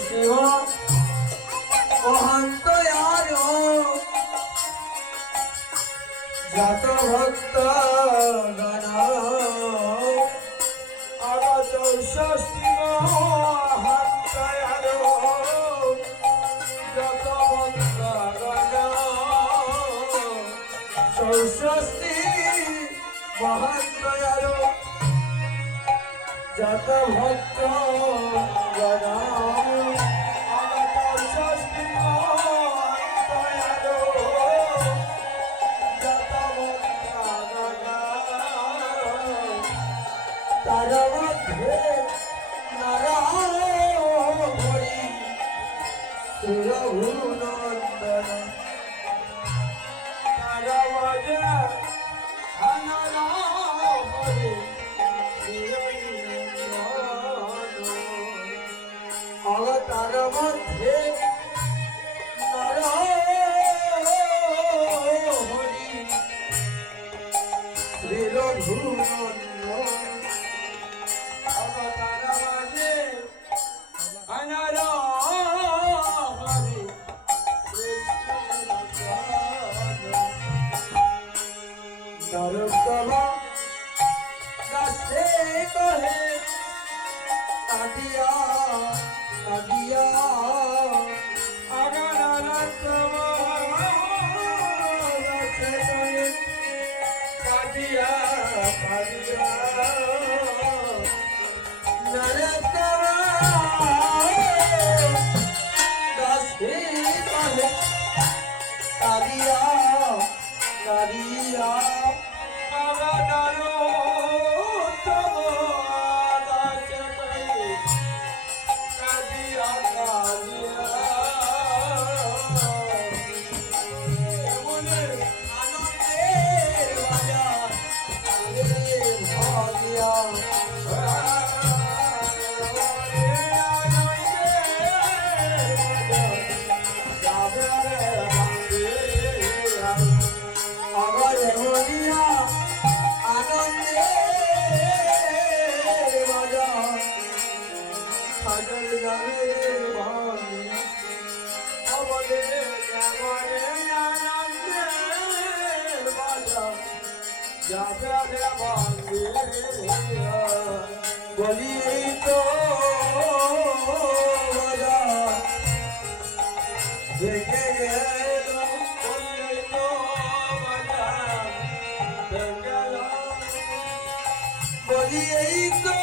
শিব মহান্তয়ার যত ভক্ত গণ চৌষষ্ঠী মহান্তয়ার যত ভক্ত গণ চৌষষ্ঠী মহান্তয়ার যত ভক্ত গণ তার মধ্যে নারায়ণী রঘুনন্দন তার মধ্যে নারায়ণী তার মধ্যে নারায়ণী শ্রী রঘুনন্দন নরোত্তমা দাসে কহে কাঁদিয়া কাঁদিয়া নরোত্তমা দাসে কহে কাঁদিয়া কাঁদিয়া নরোত্তমা দাসে কহে কাঁদিয়া কাঁদিয়া বলি তো দেখে গেল বলি এই তো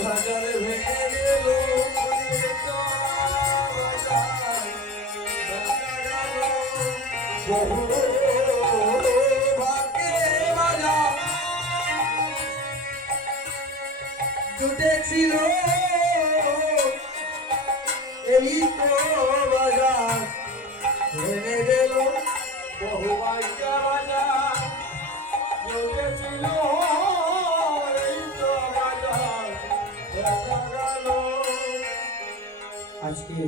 বাজার ভেঙে গেল বহু জুটেছিল এই তো বাজার ভেঙে গেল বহু বাজার জুটেছিল এই তো বাজার ভেঙে গেল। আজকে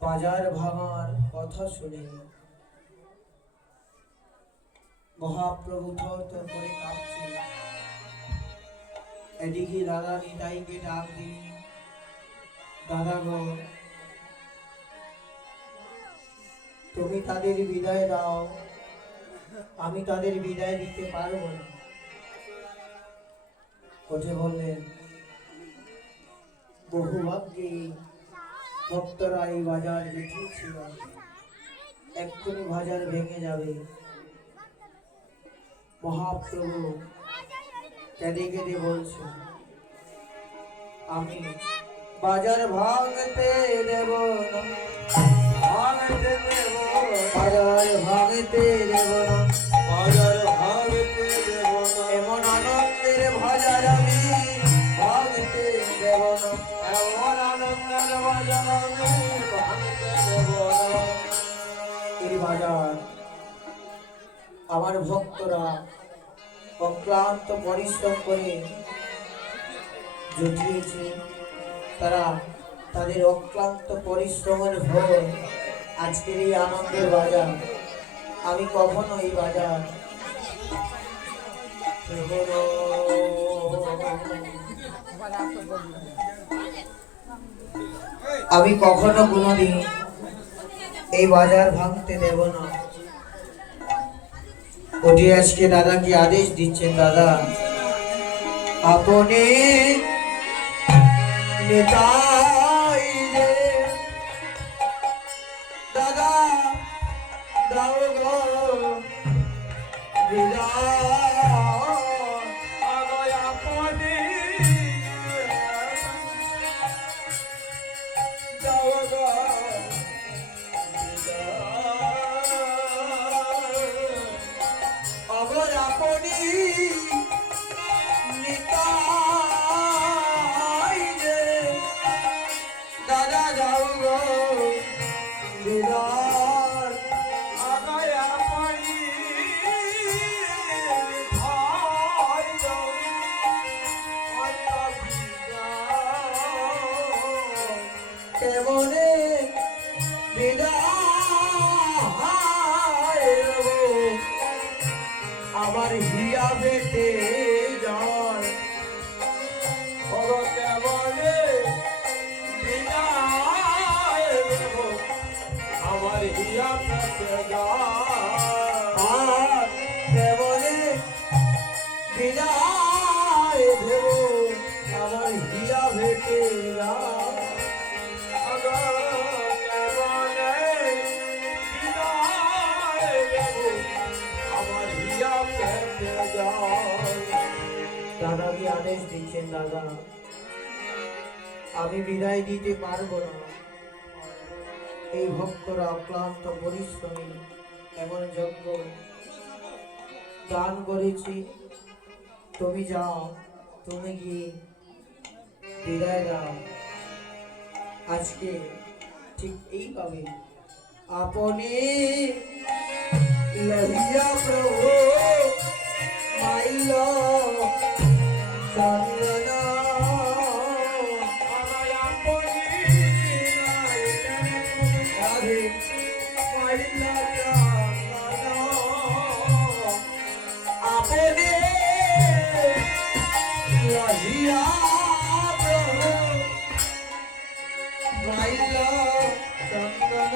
বাজার ভাঙার কথা শুনে মহাপ্রভু থর করে কাঁপছে। এদিকে দাদা নিতাইকে ডাক দিই, দাদা গো তুমি তাদের বিদায় দাও, আমি তাদের বিদায় দিতে পারবো না। ওঠে বললেন বহু ভাগ্যে ভক্তরা এই বাজার দেখিয়েছিল, এক্ষুনি বাজার ভেঙে যাবে। মহাপ্রভু কেঁদে কেঁদে বলছে আমি বাজার ভাঙতে দেব না, ভাঙতে দেব বাজার ভাঙতে দেব না, বাজার ভাঙতে দেব না, এমন আনন্দের বাজার আমি ভাঙতে দেব না, এমন আনন্দের বাজার আমি বাজার আমার ভক্তরা অক্লান্ত পরিশ্রম করে জুটিয়েছে। তারা তাদের অক্লান্ত পরিশ্রমের ফল আজকের এই আনন্দের বাজার। আমি কখনো এই বাজার আমি কখনো কোনোদিন এই বাজার ভাঙতে দেব না। ওটি আজকে দাদা কি আদেশ দিচ্ছেন? দাদা আপনি নেতাই রে দাদা দাও গো বিদায় আপনি দাও গো অগর আপনি নিতাই রে দাদা দাও গো বিদায় আগায় আপনি ভাই দাও কেমনে বিদায় আমার হিয়া বেটে যায় কেমনে বিদায় আমার হিয়া বেটে যায় কেমনে বিদায় দেব আমার হিয়া বেটে যায় দাদা কি আদেশ দিচ্ছেন? দাদা আমি বিদায় দিতে পারবো না। এই ভক্তরা অক্লান্ত পরিশ্রমী এমন যজ্ঞ দান করেছি। তুমি যাও, তুমি গিয়ে বিদায় দাও। আজকে ঠিক এইভাবে আপনি লহিয়া প্রভু মাইল চন্দন রাধে মাইল আপনি লহিয়া প্রভু মাইল চন্দন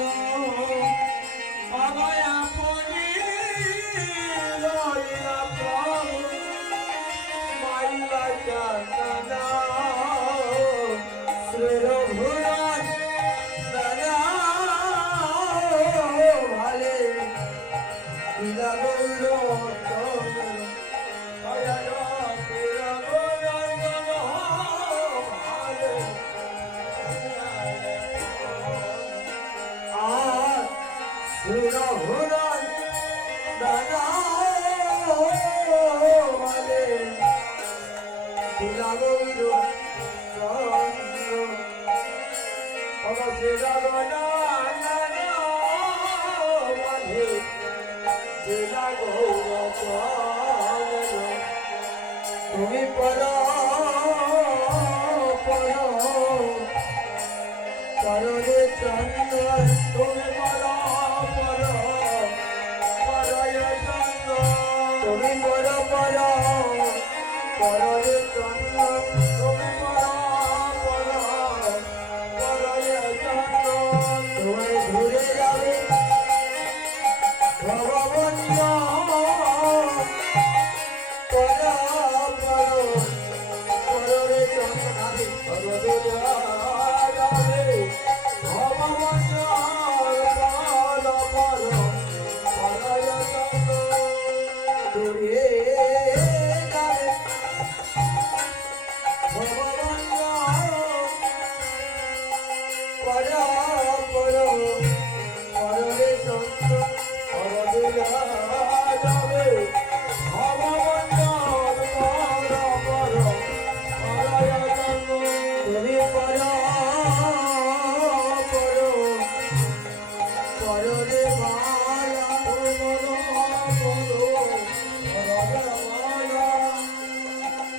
তুমি পড়ো পড়ো পড়ো রে চন্দন তুমি পড়ো পড়ো পড়ো রে চন্দন তুমি পড়ো পড়ো পড়ো রে চন্দন তুমি পড়ো পড়ো পড়ো রে চন্দন তুমি ঘুরে যাবে ভগবন্ত পড়ো পড়ো পড়ো রে চন্দন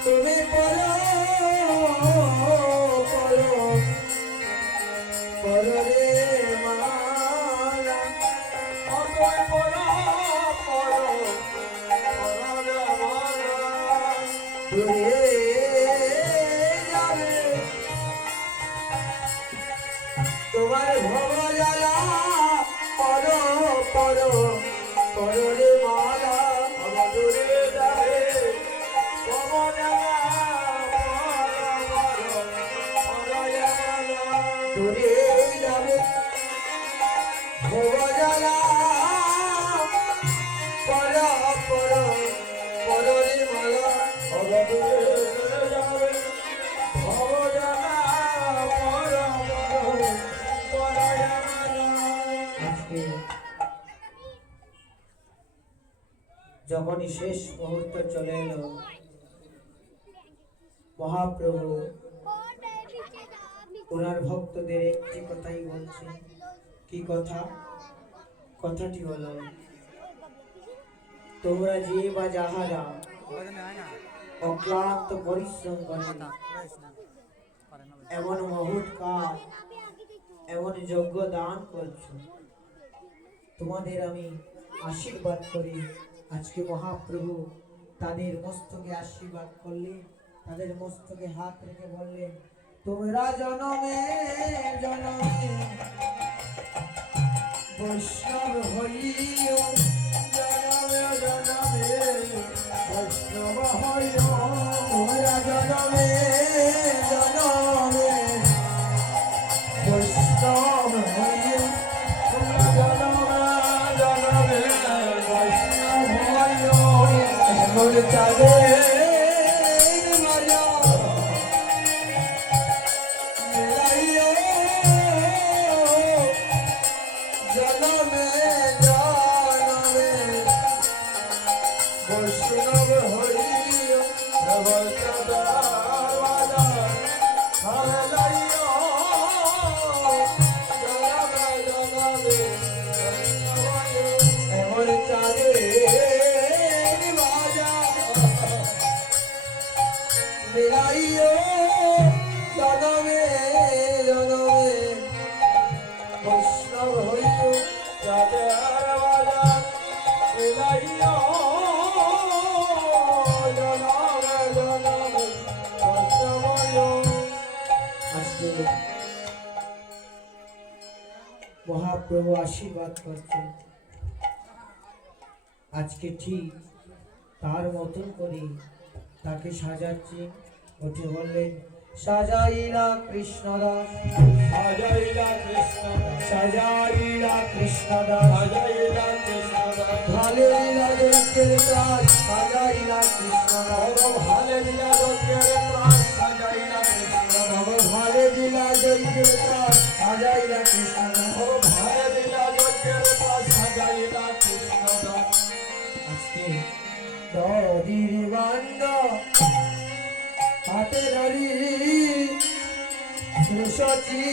তুমি পড়ো পড়ো পড়ো রে মালা দূরে যাবে তোমার ভব জ্বালা পড়ো পড়ো পড়ো রে মালা দূরে যাবে দূরে যাবে ভব জ্বালা পড়ো পড়ো পড়ো রে মালা যখনই শেষ মুহূর্ত চলে এলো মহাপ্রভু ওনার ভক্তদের একটি কথাই বলছে। কি কথা? কথাটি হলো, তোমরা যে বা যাহারা অক্লান্ত পরিশ্রম করে এমন মহৎ কাজ, এমন যজ্ঞ দান করছো, তোমাদের আমি আশীর্বাদ করি। আজকে মহাপ্রভু তাদের মস্তকে আশীর্বাদ করলেন, তাদের মস্তকে হাত রেখে বললেন, তোমরা জনমে জনমে বৈষ্ণব হইও, জনমে জনমে বৈষ্ণব হইও, তোমরা জনমে জনমে বৈষ্ণব হইও, তোমরা জনমে জনমে বৈষ্ণব হইও। এমন চাঁদের মালা মেলাইও, জনমে জনমে বৈষ্ণব হইও, এমন চাঁদের বাজা মিলাইও, জনমে জনমে বৈষ্ণব হইও, চাঁদের বাজা মিলাইও, জনমে জনমে বৈষ্ণব হইও। আজকে মহাপ্রভু আশীর্বাদ করছেন। আজকে ঠিক তার মতন করে তাকে সাজাচ্ছে। উঠে বললেন, সাজাইলা কৃষ্ণদাস, সাজাইলা কৃষ্ণদাস, সাজাইলা কৃষ্ণদাস, সাজাইলা কৃষ্ণদাস, ভালে লীলা যজ্ঞের প্রাণ, সাজাইলা কৃষ্ণদাস, ভালে লীলা যজ্ঞের প্রাণ, সাজাইলা কৃষ্ণদাস, ভালে লীলা যজ্ঞের প্রাণ, সাজাইলা কৃষ্ণদাস, ভালে লীলা যজ্ঞের প্রাণ, সাজাইলা কৃষ্ণদাস। আজকে দধির বান্দ হাতে ধরি সচি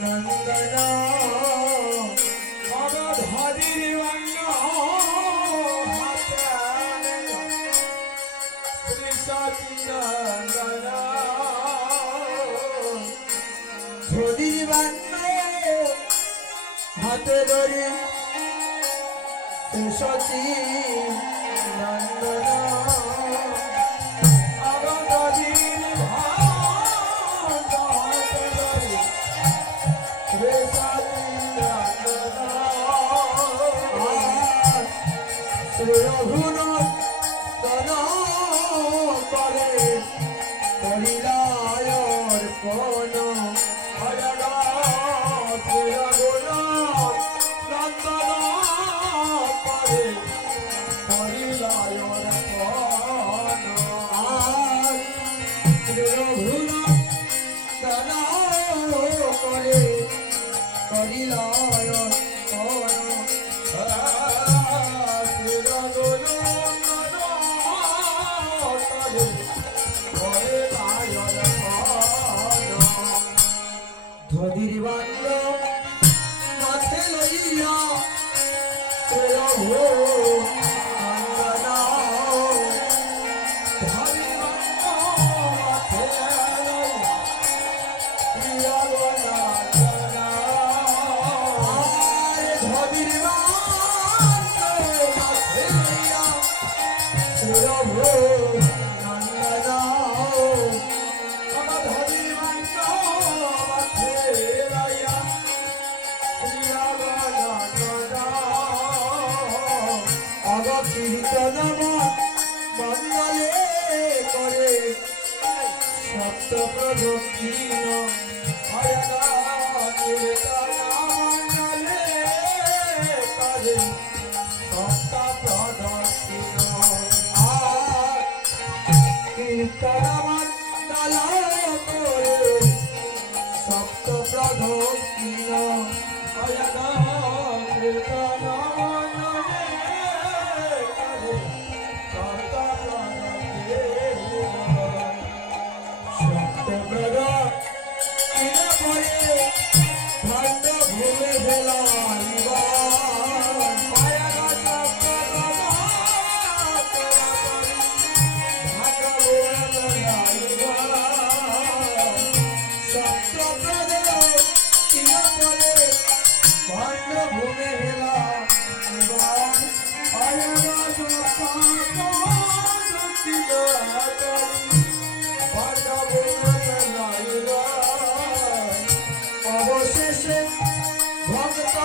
নন্দন, ধরির বান্দ হাতে সচি নন্দন, ধরির বান্দ হাতে ধরি সচি নন্দন, রঘুনাথ তন করে করিলায়র কোন রঘুনাথ নন্দন করে করিলায়র কোন, রঘুনাথ তন করে করিলায়র কোন, ধদির বান্দ মাথে লইয়া প্রভু নন্দন, কীর্তন মন্ডলে করে সপ্ত প্রদক্ষিণ কীর্তন মন্ডলে করে সপ্ত প্রদক্ষিণ কীর্তন মন্ডল করে সপ্ত প্রদক্ষিণ কীর্তন অবশেষে ভক্ত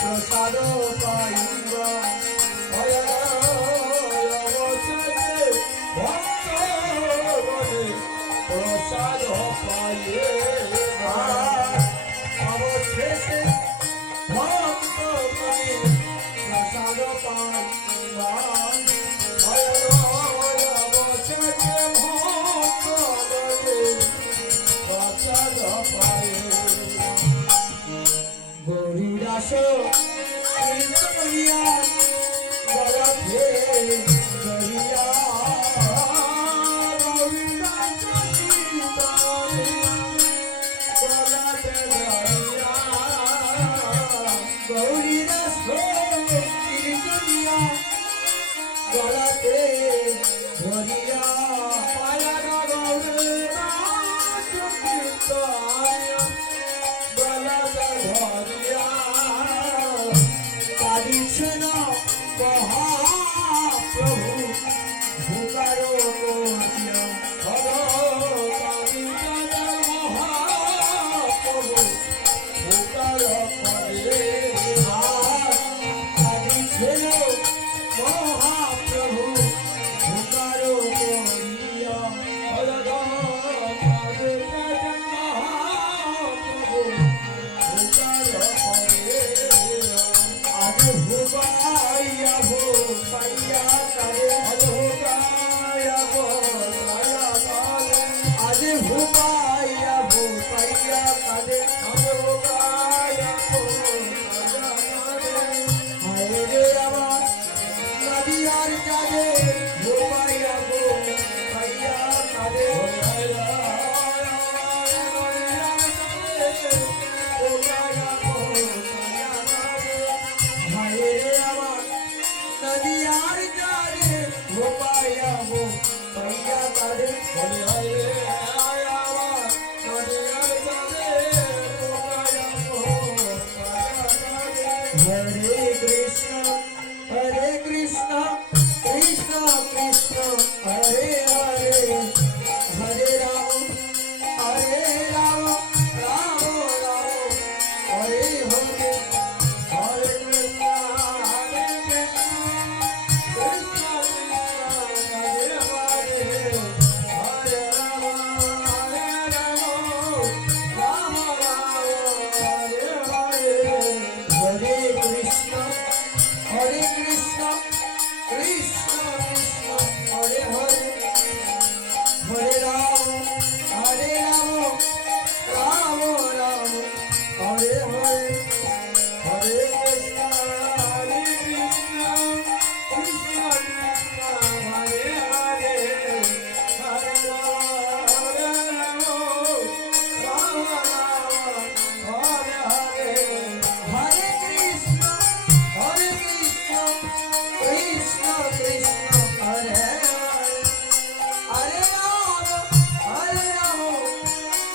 প্রসাদ পাইবা অবশেষে ভক্ত প্রসাদ পাইয়ে অবশেষে ভক্ত প্রসাদ পাইবা গৌরীদাস করিয়া গলাতে করিয়া গৌরীদাস করিয়া গলাতে ধরিয়া কাঁদিছেন মহাপ্রভু ভূকারো করিয়া মহাপ্রভু ভূকারো করে কাঁদিছেন মহাপ্রভু ভূকারো করিয়া Hare Krishna, Krishna Krishna, Hare Hare, Hare Rama, Rama Rama, Hare Hare, Hare Krishna, Krishna Krishna, Hare Hare, Hare Rama, Rama Rama, Hare Hare. Hare Krishna, Krishna Krishna, Hare Hare, Hare Rama, Rama Rama, Hare Hare, Hare Krishna, Krishna Krishna, Hare Hare, Hare Rama, Rama Rama, Hare Hare. Hare Krishna, Krishna Krishna, Hare Hare, Hare Rama,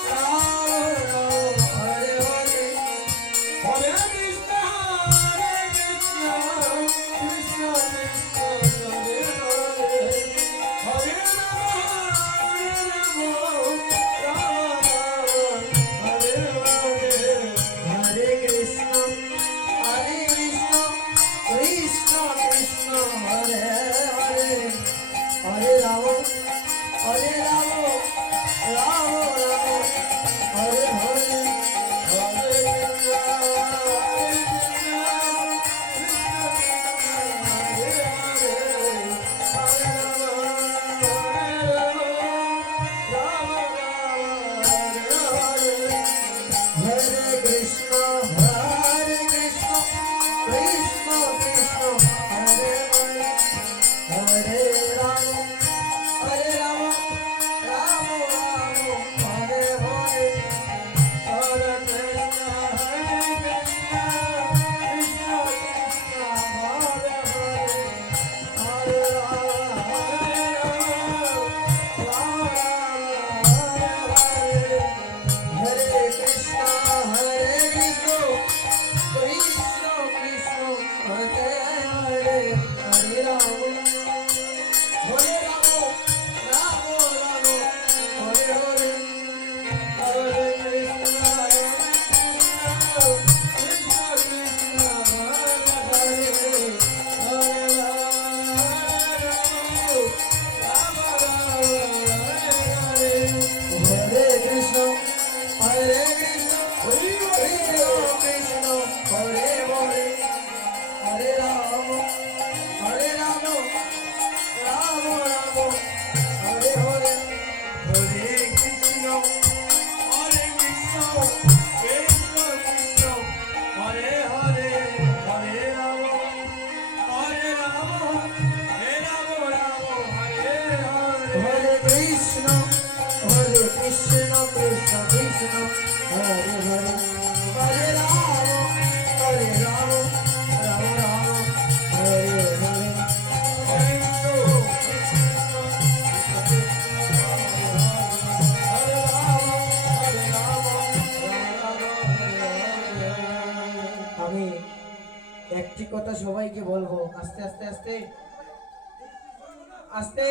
Rama Rama, Hare Hare, আমি একটি কথা সবাইকে বলবো, আস্তে আস্তে আস্তে আস্তে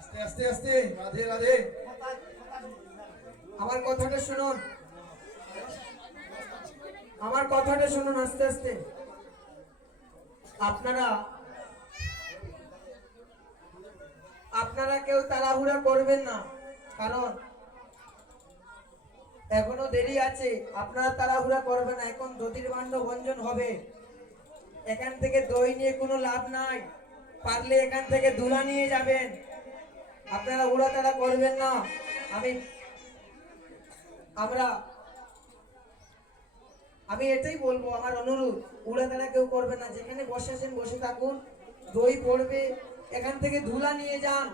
আস্তে আস্তে আস্তে, রাধে রাধে। আমার কথাটা শুনুন, আমার কথাটা শুনুন আস্তে আস্তে। আপনারা আপনারা কেউ তাড়াহুড়া করবেন না, কারণ এখনো দেরি আছে। আপনারা তাড়াহুড়া করবেন না, এখন দধির ভাণ্ড ভঞ্জন হবে। এখান থেকে দই নিয়ে কোনো লাভ নাই, পারলে এখান থেকে দুলা নিয়ে যাবেন। আপনারা উড়াতাড়া করবেন না। আমরা আমি এটাই বলবো, আমার অনুরোধ, উড়াতাড়া কেউ করবে না। যেখানে বসেছেন বসে থাকুন, দই পড়বে, এখান থেকে ধুলা নিয়ে যান।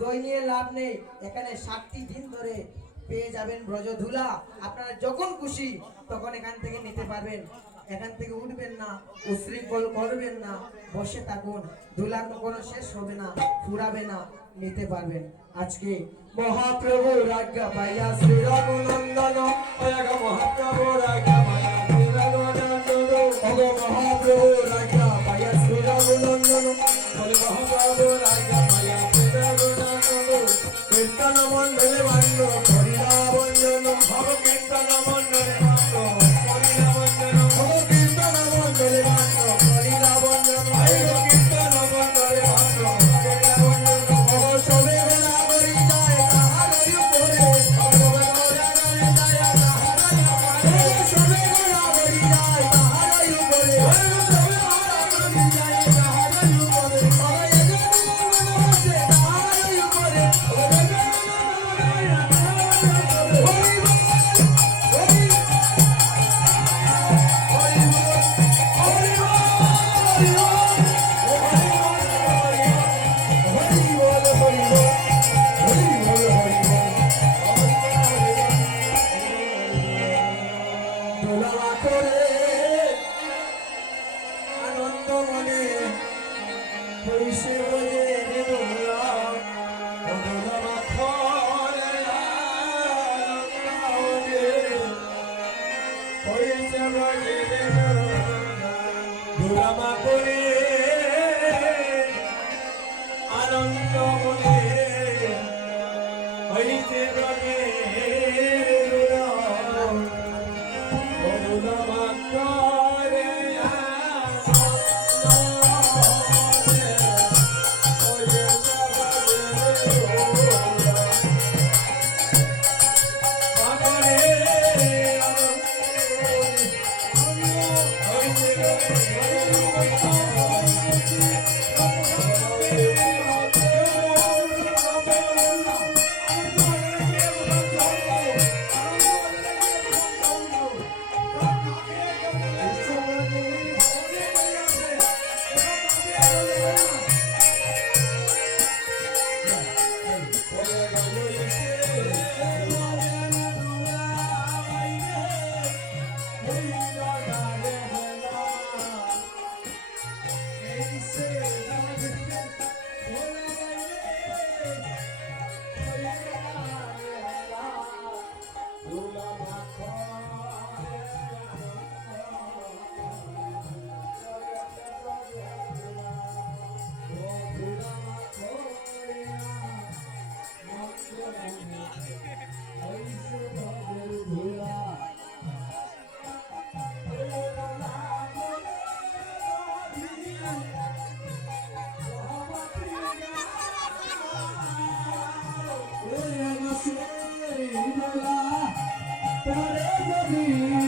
দই নিয়ে লাভ নেই, এখানে 7টি দিন ধরে পেয়ে যাবেন ব্রজ ধুলা। আপনারা যখন খুশি তখন এখান থেকে নিতে পারবেন। এখান থেকে উঠবেন না, উশৃঙ্খল করবেন না, বসে থাকুন। ধুলা কখনো শেষ হবে না, ফুরাবে না, নিতে পারবেন। আজকে মহাপ্রভু রাজ্ঞা পাইয়া শ্রী রঘুনন্দন, মহাপ্রভু রাজ্ঞা পাইয়া শ্রী রঘুনন্দন, মহাপ্রভু রাজ্ঞা পাইয়া শ্রী রঘুনন্দন, মহাপ্রভু রাজ্ঞা পাইয়া শ্রী রঘুনন্দন। কীর্তন মন্ডলে বান্য করিলা বন্দন, ভব কীর্তন মন্ডলে বান্য করিলা বন্দন, ভব কীর্তন মন্ডলে বান্য করিলা বন্দন, কীর্তন মন্ডলে বান্য করিলা বন্দন। ভব সবে বেলা করি যায় তাহারই উপরে, ভব বেলা করি যায় তাহারই উপরে, সবে বেলা করি যায় তাহারই উপরে, সবে বেলা করি যায় তাহারই উপরে, সবাই এজন্য বসে তাহারই উপরে, আনন্দ মনে হইছে বলে দোলা, আনন্দ মনে হইছে রগে Hare Krishna